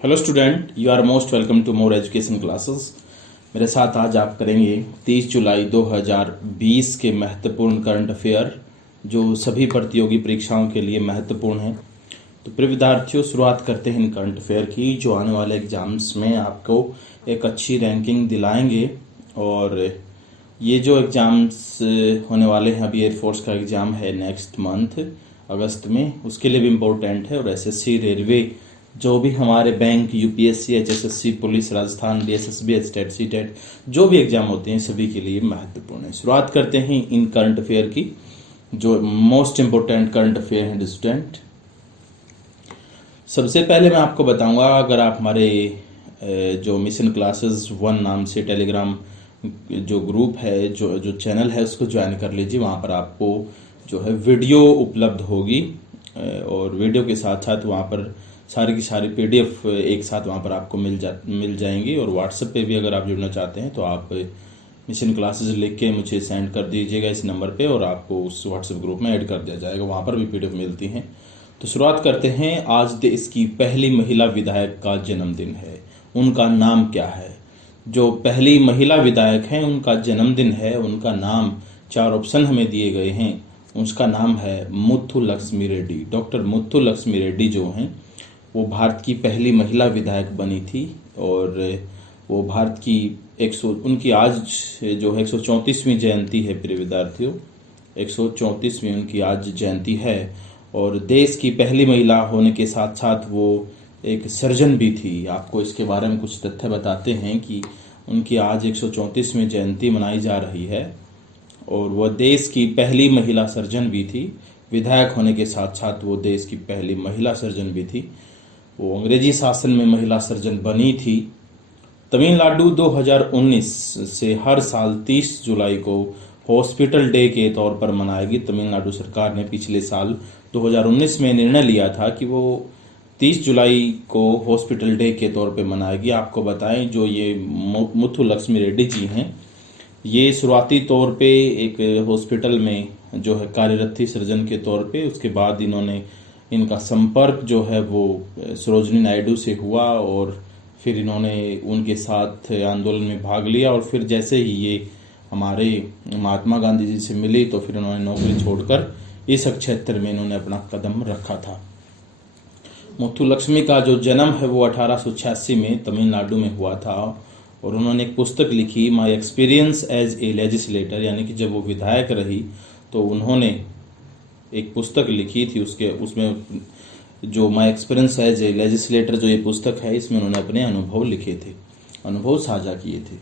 Hello student, you are most welcome to more education classes. मेरे साथ आज आप करेंगे 30 जुलाई 2020 के महत्वपूर्ण करंट अफेयर जो सभी प्रतियोगी परीक्षाओं के लिए महत्वपूर्ण हैं। तो प्रिय विद्यार्थियों, शुरुआत करते हैं इन करंट अफेयर की जो आने वाले एग्जाम्स में आपको एक अच्छी रैंकिंग दिलाएंगे। और ये जो एग्ज़ाम्स होने वाले हैं, अभी एयरफोर्स का एग्ज़ाम है नेक्स्ट मंथ अगस्त में, उसके लिए भी इम्पोर्टेंट है। और एसएससी, रेलवे, जो भी हमारे bank, UPSC, HSSC, police, Rajasthan, DSSB, HTET, CTET, जो भी एग्जाम होते हैं सभी के लिए महत्वपूर्ण है। शुरुआत करते हैं इन करंट अफेयर की जो मोस्ट इम्पोर्टेंट करंट अफेयर हैं स्टूडेंट। सबसे पहले मैं आपको बताऊंगा, अगर आप हमारे जो मिशन क्लासेस 1 नाम से टेलीग्राम जो ग्रुप है, जो चैनल है, उसको ज्वाइन कर लीजिए। वहाँ पर आपको जो है वीडियो उपलब्ध होगी और वीडियो के साथ साथ वहाँ पर सारी की सारी पीडीएफ एक साथ वहाँ पर आपको मिल जाएंगी। और व्हाट्सएप पे भी अगर आप जुड़ना चाहते हैं तो आप मिशन क्लासेस लिख के मुझे सेंड कर दीजिएगा इस नंबर पे और आपको उस व्हाट्सएप ग्रुप में ऐड कर दिया जाएगा। वहाँ पर भी पीडीएफ मिलती हैं। तो शुरुआत करते हैं। आज देश की पहली महिला विधायक का जन्मदिन है, उनका नाम क्या है? जो पहली महिला विधायक हैं उनका जन्मदिन है, उनका नाम 4 ऑप्शन हमें दिए गए हैं। उसका नाम है मुथुलक्ष्मी रेड्डी। डॉक्टर मुथुलक्ष्मी रेड्डी जो हैं वो भारत की पहली महिला विधायक बनी थी और वो भारत की उनकी आज जो है 134वीं जयंती है। प्रिय विद्यार्थियों, 134वीं उनकी आज जयंती है। और देश की पहली महिला होने के साथ साथ वो एक सर्जन भी थी। आपको इसके बारे में कुछ तथ्य बताते हैं कि उनकी आज 134वीं जयंती मनाई जा रही है और वह देश की पहली महिला सर्जन भी थी। विधायक होने के साथ साथ वो देश की पहली महिला सर्जन भी थी। वो अंग्रेजी शासन में महिला सर्जन बनी थी। तमिलनाडु 2019 से हर साल 30 जुलाई को हॉस्पिटल डे के तौर पर मनाएगी। तमिलनाडु सरकार ने पिछले साल 2019 में निर्णय लिया था कि वो 30 जुलाई को हॉस्पिटल डे के तौर पर मनाएगी। आपको बताएं, जो ये मुथुलक्ष्मी रेड्डी जी हैं, ये शुरुआती तौर पे एक हॉस्पिटल में जो है कार्यरत थी सर्जन के तौर पे। उसके बाद इनका संपर्क जो है वो सरोजिनी नायडू से हुआ और फिर इन्होंने उनके साथ आंदोलन में भाग लिया। और फिर जैसे ही ये हमारे महात्मा गांधी जी से मिली तो फिर उन्होंने नौकरी छोड़कर इस क्षेत्र में इन्होंने अपना कदम रखा था। मुथुलक्ष्मी का जो जन्म है वो 1886 में तमिलनाडु में हुआ था और उन्होंने एक पुस्तक लिखी, my experience as a legislator, यानी कि जब वो विधायक रही तो उन्होंने एक पुस्तक लिखी थी। उसमें जो my experience as a legislator जो ये पुस्तक है, इसमें उन्होंने अपने अनुभव लिखे थे, अनुभव साझा किए थे।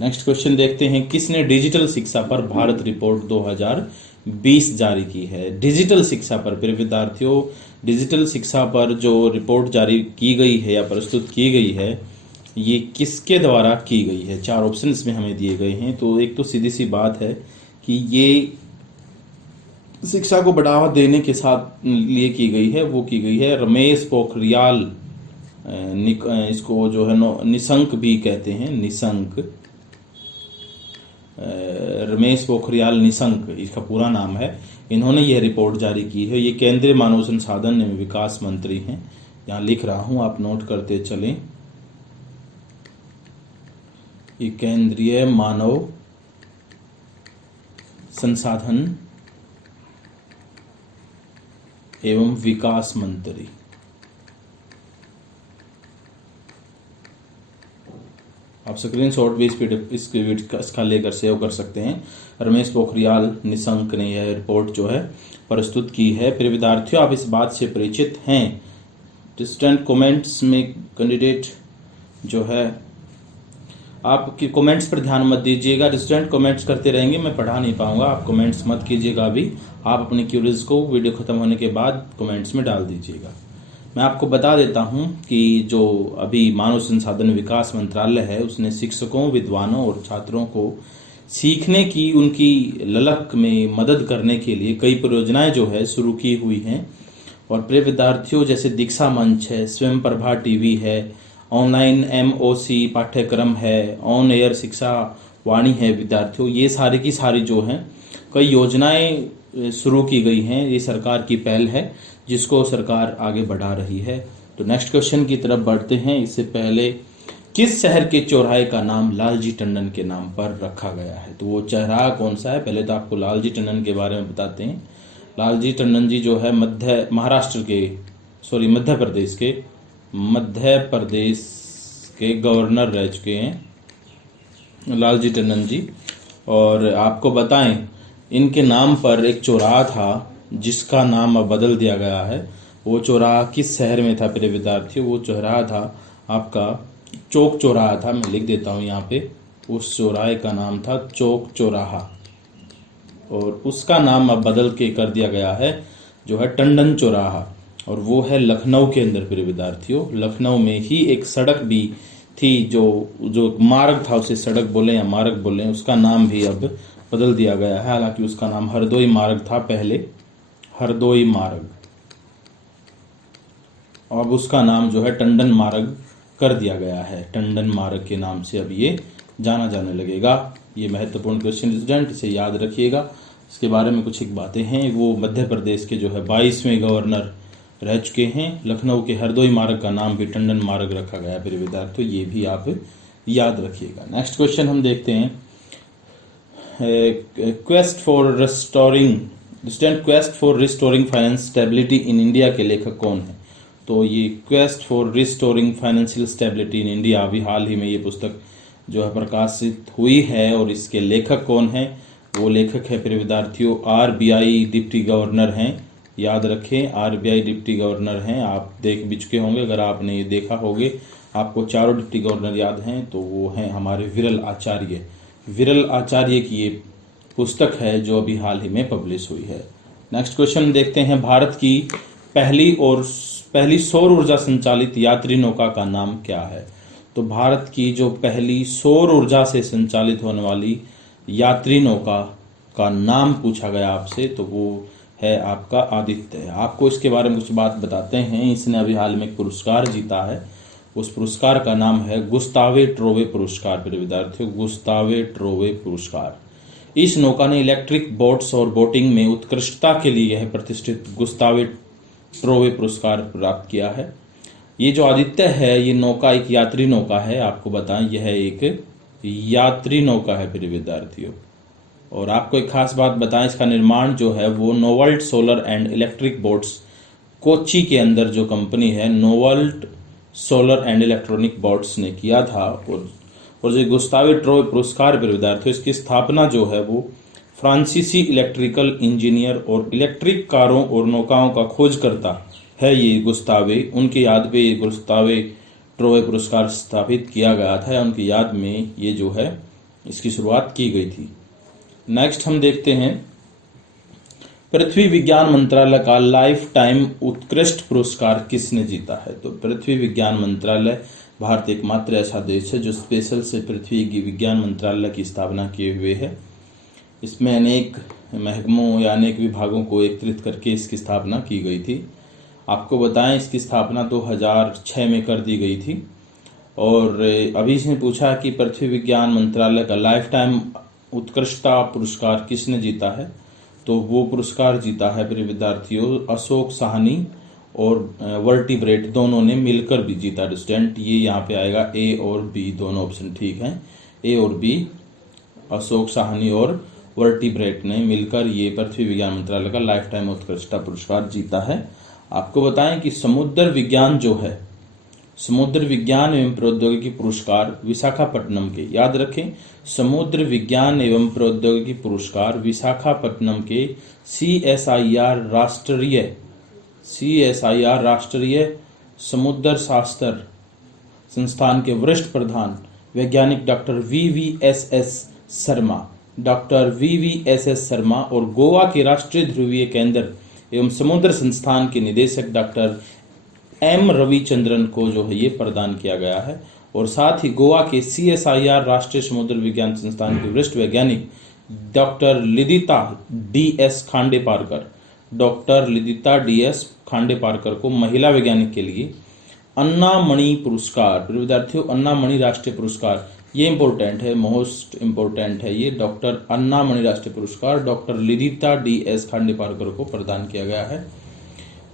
नेक्स्ट क्वेश्चन देखते हैं, किसने डिजिटल शिक्षा पर भारत रिपोर्ट 2020 जारी की है? डिजिटल शिक्षा पर प्रिय विद्यार्थियों, डिजिटल शिक्षा पर जो रिपोर्ट जारी की गई है या प्रस्तुत की गई है, ये किसके द्वारा की गई है? 4 ऑप्शन इसमें हमें दिए गए हैं। तो एक तो सीधी सी बात है कि ये शिक्षा को बढ़ावा देने के साथ लिए की गई है, वो की गई है रमेश पोखरियाल, इसको जो है निशंक भी कहते हैं, निशंक, रमेश पोखरियाल निशंक इसका पूरा नाम है। इन्होंने यह रिपोर्ट जारी की है। ये केंद्रीय मानव संसाधन विकास मंत्री हैं। यहाँ लिख रहा हूँ, आप नोट करते चलें। ये केंद्रीय मानव संसाधन एवं विकास मंत्री। आप स्क्रीनशॉट भी इसका लेकर सेव कर सकते हैं। रमेश पोखरियाल निशंक ने यह रिपोर्ट जो है प्रस्तुत की है। प्रिय विद्यार्थियों, आप इस बात से परिचित हैं। डिस्टेंट कमेंट्स में कैंडिडेट जो है, आपकी कमेंट्स पर ध्यान मत दीजिएगा। डिस्टेंट कमेंट्स करते रहेंगे, मैं पढ़ा नहीं पाऊंगा। आप कमेंट्स मत कीजिएगा अभी, आप अपने क्यूरीज को वीडियो खत्म होने के बाद कमेंट्स में डाल दीजिएगा। मैं आपको बता देता हूं कि जो अभी मानव संसाधन विकास मंत्रालय है, उसने शिक्षकों, विद्वानों और छात्रों को सीखने की उनकी ललक में मदद करने के लिए कई परियोजनाएं जो है शुरू की हुई हैं। और प्रिय विद्यार्थियों, जैसे दीक्षा मंच है, स्वयं प्रभा टीवी है, ऑनलाइन एमओसी पाठ्यक्रम है, ऑन एयर शिक्षा वाणी है। विद्यार्थियों, ये सारी की सारी जो हैं कई योजनाएं शुरू की गई हैं। ये सरकार की पहल है जिसको सरकार आगे बढ़ा रही है। तो नेक्स्ट क्वेश्चन की तरफ बढ़ते हैं। इससे पहले किस शहर के चौराहे का नाम लालजी टंडन के नाम पर रखा गया है? तो वो चौराहा कौन सा है? पहले तो आपको लालजी टंडन के बारे में बताते हैं। लालजी टंडन जी जो है मध्य प्रदेश के गवर्नर रह चुके हैं लालजी टंडन जी। और आपको बताएं, इनके नाम पर एक चौराहा था जिसका नाम अब बदल दिया गया है। वो चौराहा किस शहर में था प्रिय विद्यार्थियों? वो चौराहा था आपका चौक चौराहा था। मैं लिख देता हूँ यहाँ पे, उस चौराहे का नाम था चौक चौराहा, और उसका नाम अब बदल के कर दिया गया है जो है टंडन चौराहा, और वो है लखनऊ के अंदर प्रिय विद्यार्थियों। लखनऊ में ही एक सड़क भी थी, जो मार्ग था, उसे सड़क बोले या मार्ग बोले, उसका नाम भी अब बदल दिया गया है। हालांकि उसका नाम हरदोई मार्ग था पहले, हरदोई मार्ग, अब उसका नाम जो है टंडन मार्ग कर दिया गया है। टंडन मार्ग के नाम से अब ये जाना जाने लगेगा। ये महत्वपूर्ण क्वेश्चन स्टूडेंट, इसे याद रखिएगा। इसके बारे में कुछ एक बातें हैं। वो मध्य प्रदेश के जो है 22वें गवर्नर रह चुके हैं। लखनऊ के हरदोई मार्ग का नाम भी टंडन मार्ग रखा गया है प्रिय विद्यार्थियों, ये भी आप याद रखिएगा। नेक्स्ट क्वेश्चन हम देखते हैं। Quest for restoring finance stability in India के लेखक कौन है? तो ये quest for restoring financial stability in India, अभी हाल ही में ये पुस्तक जो है प्रकाशित हुई है, और इसके लेखक कौन है? वो लेखक है प्रिय विद्यार्थियों RBI डिप्टी गवर्नर हैं। याद रखें, RBI डिप्टी गवर्नर हैं। आप देख भी चुके होंगे, अगर आपने ये देखा होगे, आपको चारों डिप्टी गवर्नर याद हैं, तो वो हैं हमारे विरल आचार्य। विरल आचार्य की ये पुस्तक है जो अभी हाल ही में पब्लिश हुई है। नेक्स्ट क्वेश्चन देखते हैं। भारत की पहली सौर ऊर्जा संचालित यात्री नौका का नाम क्या है? तो भारत की जो पहली सौर ऊर्जा से संचालित होने वाली यात्री नौका का नाम पूछा गया आपसे, तो वो है आपका आदित्य। आपको इसके बारे में कुछ बात बताते हैं। इसने अभी हाल में एक पुरस्कार जीता है, उस पुरस्कार का नाम है गुस्तावे ट्रोवे पुरस्कार प्रिय विद्यार्थियों, गुस्तावे ट्रोवे पुरस्कार। इस नौका ने इलेक्ट्रिक बोट्स और बोटिंग में उत्कृष्टता के लिए यह प्रतिष्ठित गुस्तावे ट्रोवे पुरस्कार प्राप्त किया है। ये जो आदित्य है, ये नौका एक यात्री नौका है। आपको बताएं, यह एक यात्री नौका है प्रिय विद्यार्थियों। और आपको एक खास बात बताएं, इसका निर्माण जो है वो Navalt solar and electric boats Kochi के अंदर जो कंपनी है Navalt solar and electronic boats ने किया था। और जो गुस्तावे ट्रोवे पुरस्कार प्रिय विद्यार्थियों, इसकी स्थापना जो है वो फ्रांसीसी इलेक्ट्रिकल इंजीनियर और इलेक्ट्रिक कारों और नौकाओं का खोजकर्ता है ये गुस्तावे, उनकी याद पे ये गुस्तावे ट्रोवे पुरस्कार स्थापित किया गया था। उनकी याद में ये जो है इसकी शुरुआत की गई थी। नेक्स्ट हम देखते हैं, पृथ्वी विज्ञान मंत्रालय का लाइफ टाइम उत्कृष्ट पुरस्कार किसने जीता है? तो पृथ्वी विज्ञान मंत्रालय, भारत एकमात्र ऐसा देश है जो स्पेशल से पृथ्वी विज्ञान मंत्रालय की स्थापना किए हुए है। इसमें अनेक महकमों या अनेक विभागों को एकत्रित करके इसकी स्थापना की गई थी। आपको बताएं, इसकी स्थापना 2006 में कर दी गई थी। और अभी इसने पूछा कि पृथ्वी विज्ञान मंत्रालय का लाइफ टाइम उत्कृष्टता पुरस्कार किसने जीता है? तो वो पुरस्कार जीता है प्रिय विद्यार्थियों अशोक साहनी और वर्टिब्रेट दोनों ने मिलकर भी जीता स्टूडेंट। ये यहाँ पे आएगा A और B, दोनों ऑप्शन ठीक हैं, A और B। अशोक साहनी और वर्टिब्रेट ने मिलकर ये पृथ्वी विज्ञान मंत्रालय का लाइफ टाइम उत्कृष्टता पुरस्कार जीता है। आपको बताएं कि समुद्र विज्ञान जो है, समुद्र विज्ञान एवं प्रौद्योगिकी पुरस्कार विशाखापट्टनम के, याद रखें, समुद्र विज्ञान एवं प्रौद्योगिकी पुरस्कार विशाखापट्टनम के CSIR राष्ट्रीय समुद्र शास्त्र संस्थान के वरिष्ठ प्रधान वैज्ञानिक डॉक्टर VVSS शर्मा और गोवा के राष्ट्रीय ध्रुवीय केंद्र एवं समुद्र संस्थान के निदेशक डॉक्टर M रविचंद्रन को जो है ये प्रदान किया गया है। और साथ ही गोवा के CSIR राष्ट्रीय समुद्र विज्ञान संस्थान के वरिष्ठ वैज्ञानिक डॉक्टर लिदिता DS खांडे पारकर को महिला वैज्ञानिक के लिए अन्ना मणि पुरस्कार, विद्यार्थियों अन्ना मणि राष्ट्रीय पुरस्कार, ये इंपॉर्टेंट है, मोस्ट इंपॉर्टेंट है, ये डॉक्टर अन्ना मणि राष्ट्रीय पुरस्कार डॉक्टर लिदिता DS खांडे पारकर को प्रदान किया गया है।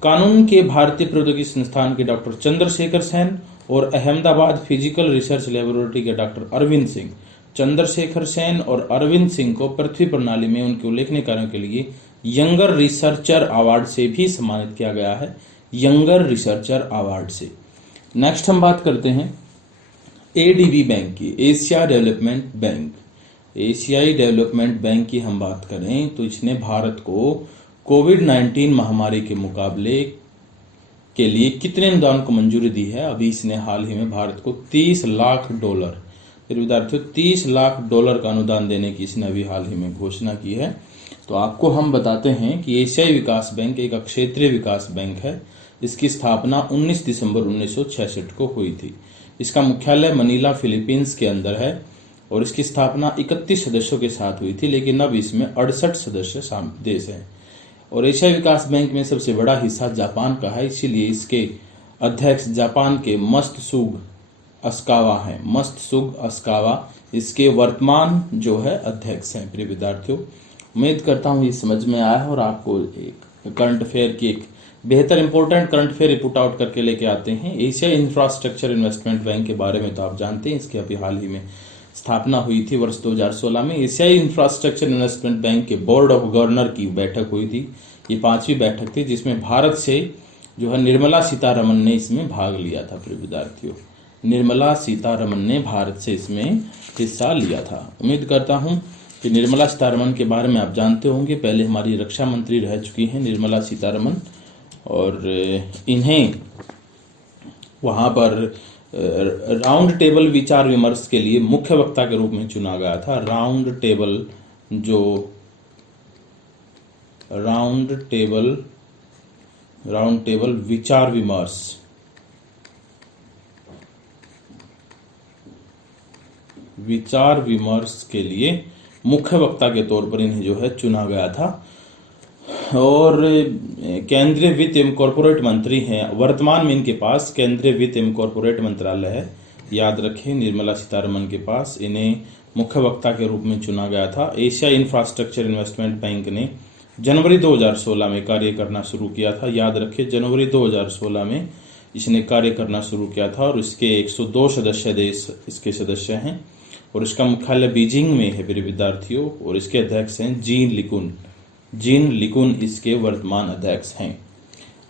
कानून के भारतीय प्रौद्योगिकी संस्थान के डॉक्टर चंद्रशेखर सेन और अहमदाबाद फिजिकल रिसर्च लेबोरेटरी के डॉक्टर अरविंद सिंह। चंद्रशेखर सेन और अरविंद सिंह को पृथ्वी प्रणाली में उनके उल्लेखनीय कार्यों के लिए यंगर रिसर्चर अवार्ड से भी सम्मानित किया गया है, यंगर रिसर्चर अवार्ड से। नेक्स्ट हम बात करते हैं एडीबी बैंक की, एशिया डेवलपमेंट बैंक। एशियाई डेवलपमेंट बैंक की हम बात करें तो इसने भारत को कोविड-19 महामारी के मुकाबले के लिए कितने अनुदान को मंजूरी दी है? अभी इसने हाल ही में भारत को $30 लाख, फिर विद्यार्थियों $30 लाख का अनुदान देने की इसने अभी हाल ही में घोषणा की है। तो आपको हम बताते हैं कि एशियाई विकास बैंक एक क्षेत्रीय विकास बैंक है। इसकी स्थापना 19 दिसंबर 1966 को हुई थी। इसका मुख्यालय मनीला फिलीपींस के अंदर है और इसकी स्थापना 31 सदस्यों के साथ हुई थी, लेकिन अब इसमें 68 सदस्य देश हैं। और एशियाई विकास बैंक में सबसे बड़ा हिस्सा जापान का है, इसीलिए इसके अध्यक्ष जापान के मत्सुग अस्कावा हैं। मत्सुग अस्कावा इसके वर्तमान जो है अध्यक्ष हैं। प्रिय विद्यार्थियों, उम्मीद करता हूँ ये समझ में आया है और आपको एक करंट अफेयर की एक बेहतर important current affair report out करके लेके आते हैं। एशिया इंफ्रास्ट्रक्चर इन्वेस्टमेंट बैंक के बारे में तो आप जानते हैं, इसकी अभी हाल ही में स्थापना हुई थी वर्ष 2016 में। एशियाई इंफ्रास्ट्रक्चर इन्वेस्टमेंट बैंक के बोर्ड ऑफ गवर्नर की बैठक हुई थी। ये 5वीं बैठक थी जिसमें भारत से जो है निर्मला सीतारमन ने इसमें भाग लिया था। प्रिय विद्यार्थियों, निर्मला सीतारमन ने भारत से इसमें हिस्सा लिया था। उम्मीद करता हूं कि निर्मला सीतारमन के बारे में आप जानते होंगे। पहले हमारी रक्षा मंत्री रह चुकी हैं निर्मला सीतारमन, और इन्हें वहां पर राउंड टेबल विचार विमर्श के लिए मुख्य वक्ता के रूप में चुना गया था। राउंड टेबल विचार विमर्श के लिए मुख्य वक्ता के तौर पर इन्हें जो है चुना गया था। और केंद्रीय वित्त एवं कॉर्पोरेट मंत्री हैं। वर्तमान में इनके पास केंद्रीय वित्त एवं कॉर्पोरेट मंत्रालय है। याद रखें, निर्मला सीतारमन के पास इन्हें मुख्य वक्ता के रूप में चुना गया था। एशिया इंफ्रास्ट्रक्चर इन्वेस्टमेंट बैंक ने जनवरी 2016 में कार्य करना शुरू किया था। याद रखें, जनवरी 2016 में इसने कार्य करना शुरू किया था और इसके 102 सदस्य देश इसके सदस्य हैं और इसका मुख्यालय बीजिंग में है। मेरे विद्यार्थियों, और इसके अध्यक्ष हैं जीन लिकुन इसके वर्तमान अध्यक्ष हैं।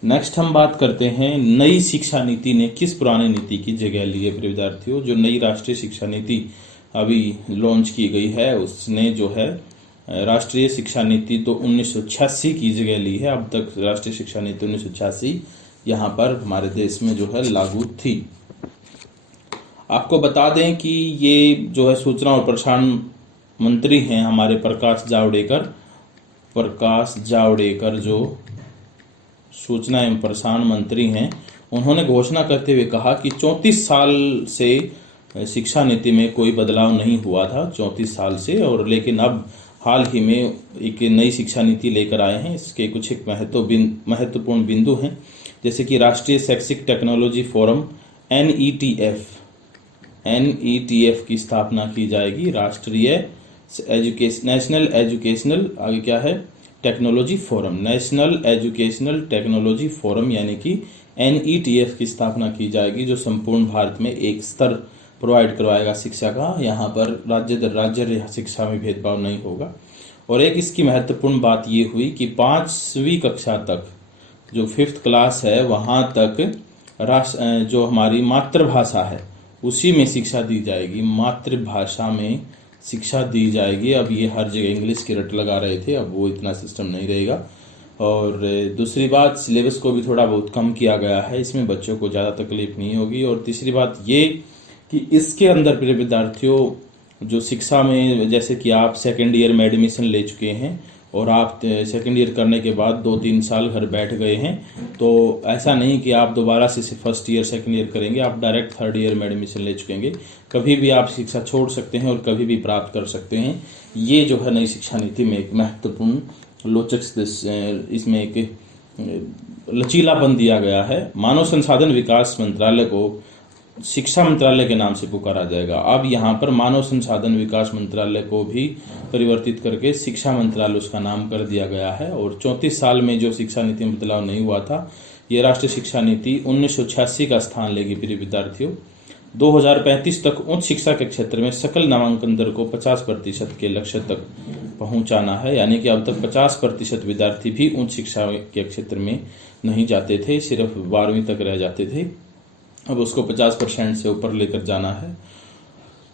नेक्स्ट हम बात करते हैं नई शिक्षा नीति ने किस पुरानी नीति की जगह ली है। मेरे विद्यार्थियों, जो नई राष्ट्रीय शिक्षा नीति अभी लॉन्च की गई है उसने जो है राष्ट्रीय शिक्षा नीति तो 1986 की जगह ली है। अब तक राष्ट्रीय शिक्षा नीति 1986 यहाँ पर हमारे देश में जो है लागू थी। आपको बता दें कि ये जो है सूचना और प्रसारण मंत्री हैं हमारे प्रकाश जावड़ेकर जो सूचना एवं प्रसारण मंत्री हैं, उन्होंने घोषणा करते हुए कहा कि 34 साल से शिक्षा नीति में कोई बदलाव नहीं हुआ था, 34 साल से, और लेकिन अब हाल ही में एक नई शिक्षा नीति लेकर आए हैं। इसके कुछ एक महत्वपूर्ण बिंदु हैं, जैसे कि राष्ट्रीय शैक्षिक टेक्नोलॉजी फोरम NETF की स्थापना की जाएगी। राष्ट्रीय नेशनल एजुकेशनल आगे क्या है technology forum, national educational technology forum यानी कि NETF की स्थापना की जाएगी, जो संपूर्ण भारत में एक स्तर प्रोवाइड करवाएगा शिक्षा का। यहाँ पर राज्य दर राज्य शिक्षा में भेदभाव नहीं होगा। और एक इसकी महत्वपूर्ण बात ये हुई कि 5वीं कक्षा तक जो 5th क्लास है वहाँ तक जो हमारी मातृभाषा है उसी में शिक्षा दी जाएगी, मातृभाषा में शिक्षा दी जाएगी। अब ये हर जगह इंग्लिश की रट लगा रहे थे, अब वो इतना सिस्टम नहीं रहेगा। और दूसरी बात, सिलेबस को भी थोड़ा बहुत कम किया गया है, इसमें बच्चों को ज़्यादा तकलीफ नहीं होगी। और तीसरी बात ये कि इसके अंदर प्रिय विद्यार्थियों जो शिक्षा में, जैसे कि आप सेकेंड ईयर में एडमिशन ले चुके हैं और आप सेकेंड ईयर करने के बाद 2-3 साल घर बैठ गए हैं, तो ऐसा नहीं कि आप दोबारा से फर्स्ट ईयर सेकेंड ईयर करेंगे, आप डायरेक्ट 3rd ईयर में एडमिशन ले चुकेंगे। कभी भी आप शिक्षा छोड़ सकते हैं और कभी भी प्राप्त कर सकते हैं। ये जो है नई शिक्षा नीति में एक महत्वपूर्ण इसमें एक लचीलापन दिया गया है। मानव संसाधन विकास मंत्रालय को शिक्षा मंत्रालय के नाम से पुकारा जाएगा। अब यहाँ पर मानव संसाधन विकास मंत्रालय को भी परिवर्तित करके शिक्षा मंत्रालय उसका नाम कर दिया गया है। और 34 साल में जो शिक्षा नीति में बदलाव नहीं हुआ था, ये राष्ट्रीय शिक्षा नीति 1986 का स्थान लेगी प्रिय विद्यार्थियों। 2035 तक उच्च शिक्षा के क्षेत्र में सकल नामांकन दर को 50% के लक्ष्य तक पहुंचाना है। यानी कि अब तक 50% विद्यार्थी भी उच्च शिक्षा के क्षेत्र में नहीं जाते थे, सिर्फ 12वीं तक रह जाते थे। अब उसको 50% से ऊपर लेकर जाना है।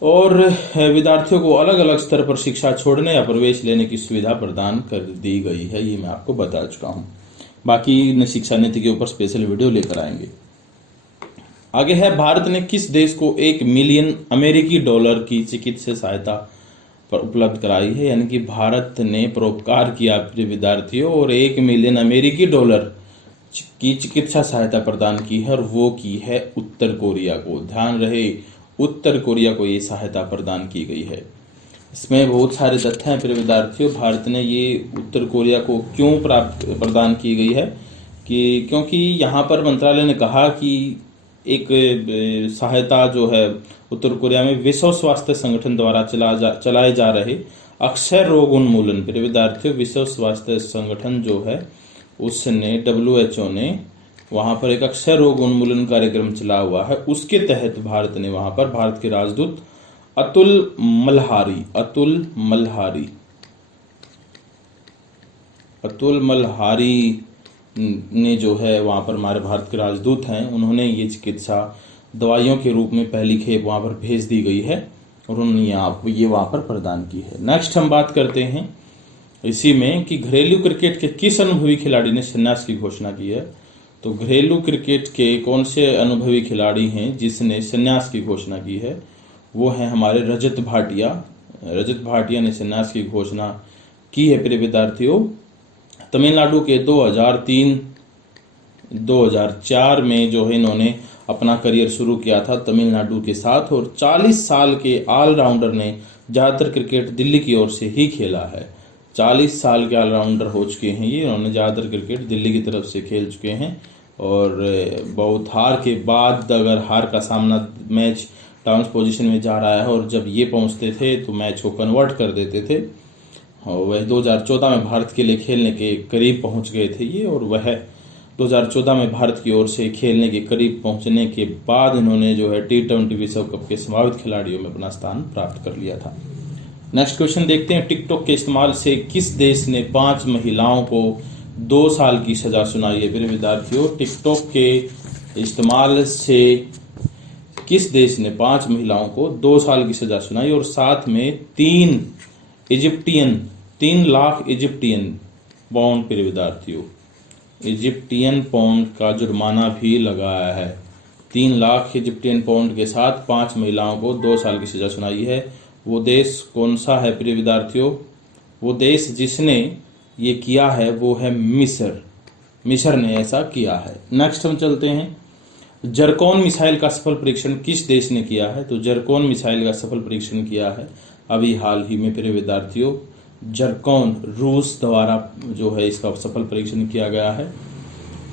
और विद्यार्थियों को अलग अलग स्तर पर शिक्षा छोड़ने या प्रवेश लेने की सुविधा प्रदान कर दी गई है, ये मैं आपको बता चुका हूँ। बाकी शिक्षा नीति के ऊपर स्पेशल वीडियो लेकर आएंगे। आगे है, भारत ने किस देश को 1 मिलियन अमेरिकी डॉलर की चिकित्सा सहायता पर उपलब्ध कराई है। यानी कि भारत ने परोपकार किया अपने विद्यार्थियों और 1 मिलियन अमेरिकी डॉलर की चिकित्सा सहायता प्रदान की है, और वो की है उत्तर कोरिया को। ध्यान रहे, उत्तर कोरिया को ये सहायता प्रदान की गई है। इसमें बहुत सारे तथ्य हैं प्रिय विद्यार्थियों। भारत ने ये उत्तर कोरिया को क्यों प्रदान की गई है कि क्योंकि यहाँ पर मंत्रालय ने कहा कि एक सहायता जो है उत्तर कोरिया में विश्व स्वास्थ्य संगठन द्वारा चलाए जा रहे अक्षय रोग उन्मूलन, प्रिय विद्यार्थियों विश्व स्वास्थ्य संगठन जो है उसने WHO ने वहाँ पर एक अक्षय रोग उन्मूलन कार्यक्रम चला हुआ है। उसके तहत भारत ने वहाँ पर भारत के राजदूत अतुल मल्हारी ने जो है वहाँ पर हमारे भारत के राजदूत हैं, उन्होंने ये चिकित्सा दवाइयों के रूप में पहली खेप वहाँ पर भेज दी गई है और उन्होंने ये वहाँ पर प्रदान की है। नेक्स्ट हम बात करते हैं इसी में कि घरेलू क्रिकेट के किस अनुभवी खिलाड़ी ने संन्यास की घोषणा की है। तो घरेलू क्रिकेट के कौन से अनुभवी खिलाड़ी हैं जिसने संन्यास की घोषणा की है, वो है हमारे रजत भाटिया ने संन्यास की घोषणा की है प्रिय विद्यार्थियों। तमिलनाडु के 2004 में जो है इन्होंने अपना करियर शुरू किया था तमिलनाडु के साथ, और 40 साल के ऑलराउंडर ने ज़्यादातर क्रिकेट दिल्ली की ओर से ही खेला है। 40 साल के ऑलराउंडर हो चुके हैं ये, इन्होंने ज़्यादातर क्रिकेट दिल्ली की तरफ से खेल चुके हैं। और बहुत हार के बाद अगर हार का सामना, मैच डाउन पोजीशन में जा रहा है और जब ये पहुंचते थे तो मैच को कन्वर्ट कर देते थे। और वह 2014 में भारत के लिए खेलने के करीब पहुंच गए थे ये, और वह 2014 में भारत की ओर से खेलने के करीब पहुंचने के बाद इन्होंने जो है T20 विश्व कप के संभावित खिलाड़ियों में अपना स्थान प्राप्त कर लिया था। नेक्स्ट क्वेश्चन देखते हैं, टिकटॉक के इस्तेमाल से किस देश ने 5 महिलाओं को 2 साल की सजा सुनाई है। मेरे विद्यार्थियों, टिकटॉक के इस्तेमाल से किस देश ने 5 महिलाओं को 2 साल की सजा सुनाई और साथ में 3 लाख इजिप्टियन पाउंड, प्रिय विद्यार्थियों इजिप्टियन पाउंड का जुर्माना भी लगाया है। 3 लाख इजिप्टियन पाउंड के साथ 5 महिलाओं को 2 साल की सजा सुनाई है। वो देश कौन सा है प्रिय विद्यार्थियों? वो देश जिसने ये किया है वो है मिस्र ने ऐसा किया है। नेक्स्ट हम चलते हैं, जरकौन मिसाइल का सफल परीक्षण किस देश ने किया है। तो जरकौन मिसाइल का सफल परीक्षण किया है अभी हाल ही में प्रिय विद्यार्थियों, जरकौन रूस द्वारा जो है इसका सफल परीक्षण किया गया है।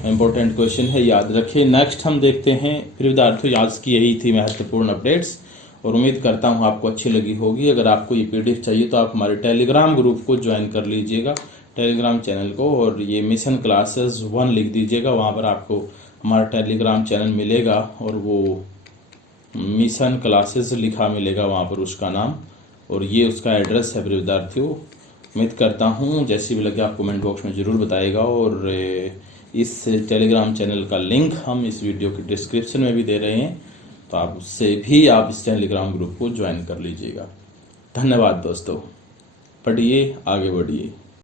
इंपॉर्टेंट क्वेश्चन है, याद रखें। नेक्स्ट हम देखते हैं प्रिय विद्यार्थियों, आज की यही थी महत्वपूर्ण अपडेट्स और उम्मीद करता हूँ आपको अच्छी लगी होगी। अगर आपको ये PDF चाहिए तो आप हमारे टेलीग्राम ग्रुप को ज्वाइन कर लीजिएगा, टेलीग्राम चैनल को, और ये मिशन क्लासेस 1 लिख दीजिएगा, वहाँ पर आपको हमारा टेलीग्राम चैनल मिलेगा और वो मिशन क्लासेस लिखा मिलेगा वहाँ पर उसका नाम, और ये उसका एड्रेस है प्रिय विद्यार्थियों। उम्मीद करता हूँ जैसी भी लगे आप कमेंट बॉक्स में ज़रूर बताइएगा, और इस टेलीग्राम चैनल का लिंक हम इस वीडियो के डिस्क्रिप्शन में भी दे रहे हैं, तो आप उससे भी आप इस टेलीग्राम ग्रुप को ज्वाइन कर लीजिएगा। धन्यवाद दोस्तों, पढ़िए आगे बढ़िए।